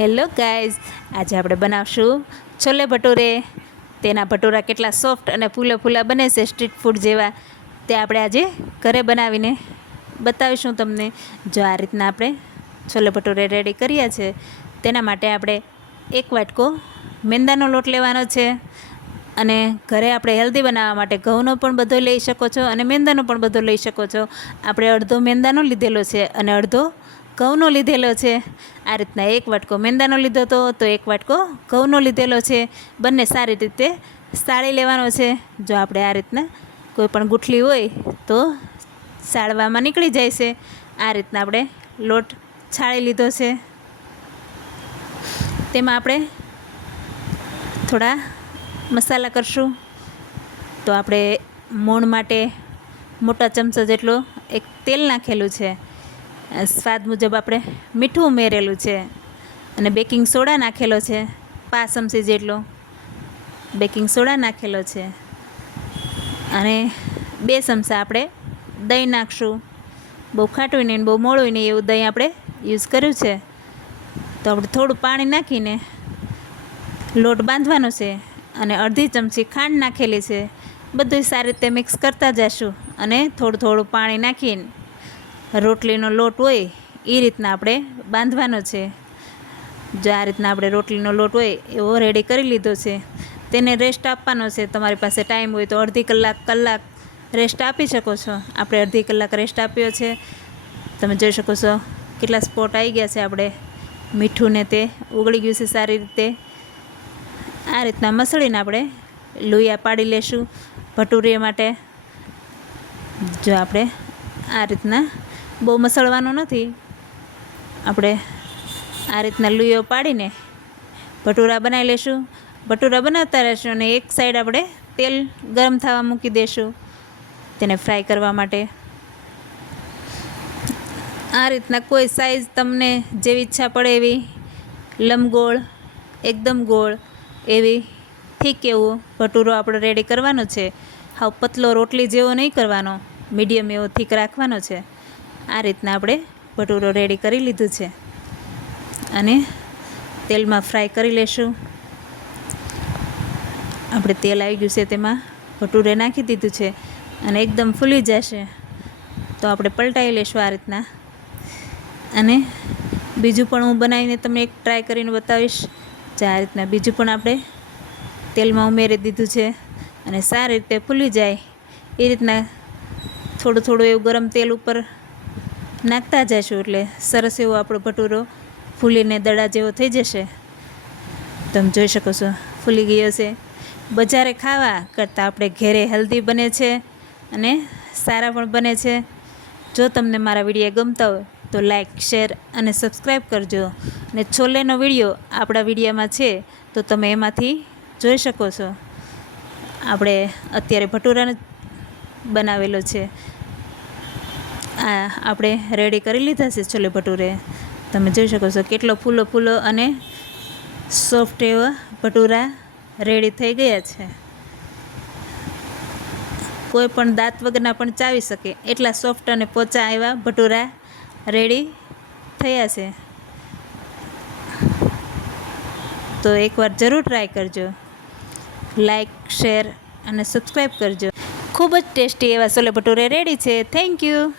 Hello guys, આજે આપણે બનાવશું છોલે ભટુરે. તેના ભટુરા કેટલા સોફ્ટ અને ફૂલા ફૂલા બને છે સ્ટ્રીટ ફૂડ જેવા. તે આપણે આજે ઘરે બનાવીને બતાવીશું તમને. જો આ રીતના આપણે છોલે ભટુરે રેડી કર્યા છે, તેના માટે આપણે એક વાટકો મેંદાનો લોટ લેવાનો છે. અને ઘરે આપણે હેલ્ધી બનાવવા માટે ઘઉંનો પણ બધો લઈ શકો છો અને મેંદાનો પણ બધો લઈ શકો છો. આપણે અડધો મેંદાનો લીધેલો છે અને અડધો ઘઉંનો લીધેલો છે. આ રીતના એક વાટકો મેંદાનો લીધો હતો, તો એક વાટકો ઘઉંનો લીધેલો છે. બંને સારી રીતે સાળી લેવાનો છે. જો આપણે આ રીતના કોઈ પણ ગુઠલી હોય, તો સાળવામાં નીકળી જાય છે. આ રીતના આપણે લોટ છાળી લીધો છે. તેમાં આપણે થોડા મસાલા કરશું. તો આપણે મોણ માટે મોટા ચમચા જેટલો એક તેલ નાખેલું છે. સ્વાદ મુજબ આપણે મીઠું ઉમેરેલું છે અને બેકિંગ સોડા નાખેલો છે પાંચ ચમચી જેટલો બેકિંગ સોડા નાખેલો છે. અને બે ચમચા આપણે દહીં નાખશું. બહુ ખાટું નહીં બહુ મોળું નહીં એવું દહીં આપણે યુઝ કર્યું છે. તો આપણે થોડું પાણી નાખીને લોટ બાંધવાનો છે અને અડધી ચમચી ખાંડ નાખેલી છે. બધું સારી રીતે મિક્સ કરતા જશું અને થોડું થોડું પાણી નાખીને રોટલીનો લોટ હોય એ રીતના આપણે બાંધવાનો છે. જો આ રીતના આપણે રોટલીનો લોટ હોય, એવો રેડી કરી લીધો છે. તેને રેસ્ટ આપવાનો છે. તમારી પાસે ટાઈમ હોય તો અડધી કલાક કલાક રેસ્ટ આપી શકો છો. આપણે અડધી કલાક રેસ્ટ આપ્યો છે. તમે જોઈ શકો છો કેટલા સ્પોટ આવી ગયા છે આપણે. મીઠું ને તે ઉગળી ગયું છે સારી રીતે. આ રીતના મસળીને આપણે લોહીયા પાડી લેશું ભટુરી માટે. જો આપણે આ રીતના બહુ મસળવાનું નથી. આપણે આ રીતના લુઈઓ પાડીને ભટુરા બનાવી લેશું. ભટુરા બનાવતા રહેશું અને એક સાઈડ આપણે તેલ ગરમ થવા મૂકી દઈશું તેને ફ્રાય કરવા માટે. આ રીતના કોઈ સાઈઝ તમને જેવી ઈચ્છા પડે એવી લંબગોળ, એકદમ ગોળ એવી ઠીક એવું ભટુરો આપણે રેડી કરવાનો છે. હાવ પતલો રોટલી જેવો નહીં કરવાનો મીડિયમ એવો થીક રાખવાનો છે. આ રીતના આપણે ભટુરો રેડી કરી લીધું છે. અને તેલમાં ફ્રાય કરી લેશું. આપણે તેલ આવી ગયું છે, તેમાં ભટુરે નાખી દીધું છે અને એકદમ ફૂલી જશે. તો આપણે પલટાવી લેશું આ રીતના. અને બીજું પણ હું બનાવીને તમને એક ટ્રાય કરીને બતાવીશ. જે આ રીતના બીજું પણ આપણે તેલમાં ઉમેરી દીધું છે અને સારી રીતે ફૂલી જાય. એ રીતના થોડું થોડું એવું ગરમ તેલ ઉપર નાખતા જઈશું એટલે સરસ એવો આપણો ભટુરો ફૂલીને દડા જેવો થઈ જશે. તમે જોઈ શકો છો, ફૂલી ગયો છે. બજારે ખાવા કરતાં આપણે ઘેરે હેલ્ધી બને છે અને સારા પણ બને છે. જો તમને મારા વીડિયો ગમતા હોય તો લાઇક શેર અને સબસ્ક્રાઈબ કરજો. અને છોલેનો વીડિયો આપણા વિડીયામાં છે તો તમે એમાંથી જોઈ શકો છો. આપણે અત્યારે ભટુરાનો બનાવેલો છે. આ આપણે રેડી કરી લીધા છે છોલે ભટુરે. તમે જોઈ શકો છો કેટલો ફૂલો ફૂલો અને સોફ્ટ એવા ભટુરા રેડી થઈ ગયા છે. કોઈ પણ દાંત વગરના પણ ચાવી શકે. એટલા સોફ્ટ અને પોચા એવા ભટુરા રેડી થયા છે. તો એકવાર જરૂર ટ્રાય કરજો. લાઈક શેર અને સબસ્ક્રાઈબ કરજો. ખૂબ જ ટેસ્ટી એવા છોલે ભટુરે રેડી છે. Thank you